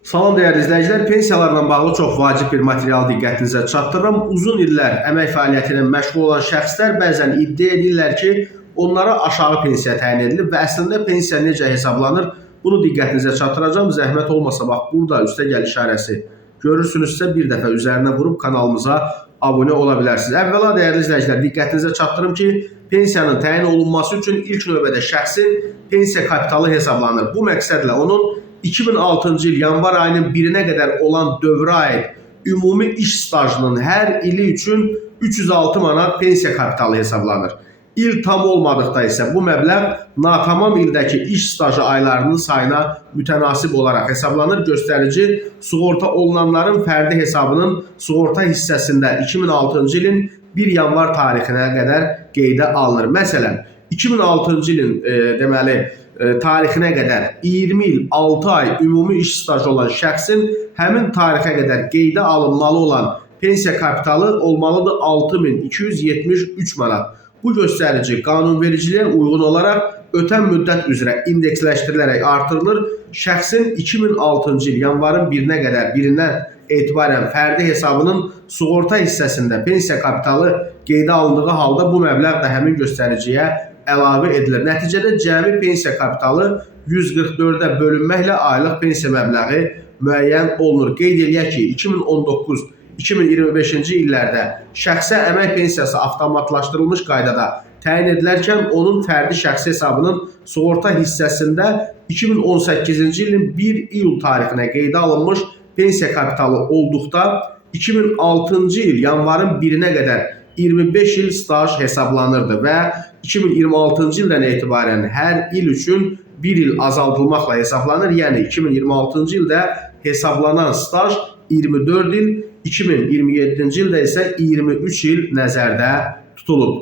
Salam dəyərli izləyicilər, pensiyalarla bağlı çox vacib bir material diqqətinizə çatdırıram. Uzun illər əmək fəaliyyəti ilə məşğul olan şəxslər bəzən iddia edirlər ki, onlara aşağı pensiya təyin edilib və əslində pensiya necə hesablanır, bunu diqqətinizə çatdıracağım. Zəhmət olmasa bax burada üstəgəl işarəsi görürsünüzsə bir dəfə üzərinə vurub kanalımıza abunə ola bilərsiniz. Əvvəla dəyərli izləyicilər, diqqətinizə çatdırım ki, pensiyanın təyin olunması üçün ilk növbədə şəxsin pensiya kapitalı hesablanır. Bu məqsədlə onun 2006-cı il yanvar ayının 1-nə qədər olan dövrə aid ümumi iş stajının hər ili üçün 306 manat pensiya kapitalı hesablanır. İl tam olmadıqda isə bu məbləğ natamam ildəki iş stajı aylarının sayına mütənasib olaraq hesablanır. Göstərici sığorta olunanların fərdi hesabının sığorta hissəsində 2006-cı ilin 1 yanvar tarixinə qədər qeydə alınır. Məsələn, 2006-cı ilin tarixinə qədər 20 il 6 ay ümumi iş stajı olan şəxsin həmin tarixə qədər qeydə alınmalı olan pensiya kapitalı olmalıdır 6273 manat. Bu göstərici qanunvericiliyə uyğun olaraq ötən müddət üzrə indeksləşdirilərək artırılır. Şəxsin 2006-cı il yanvarın 1-dən etibarən fərdi hesabının sığorta hissəsində pensiya kapitalı qeydə alındığı halda bu məbləğ də həmin göstəriciyə əlavə edilir. Nəticədə cəmi pensiya kapitalı 144-ə bölünməklə aylıq pensiya məbləği müəyyən olunur. Qeyd eləyək ki, 2019-2025-ci illərdə şəxsə əmək pensiyası avtomatlaşdırılmış qaydada təyin edilərkən onun fərdi şəxsi hesabının sığorta hissəsində 2018-ci ilin 1 iyul tarixinə qeydə alınmış pensiya kapitalı olduqda 2006-cı il yanvarın 1-nə qədər 25 il staj hesablanırdı və 2026-cı ildən etibarən hər il üçün 1 il azaldılmaqla hesablanır. Yəni 2026-cı ildə hesaplanan staj 24 il, 2027-ci ildə isə 23 il nəzərdə tutulub.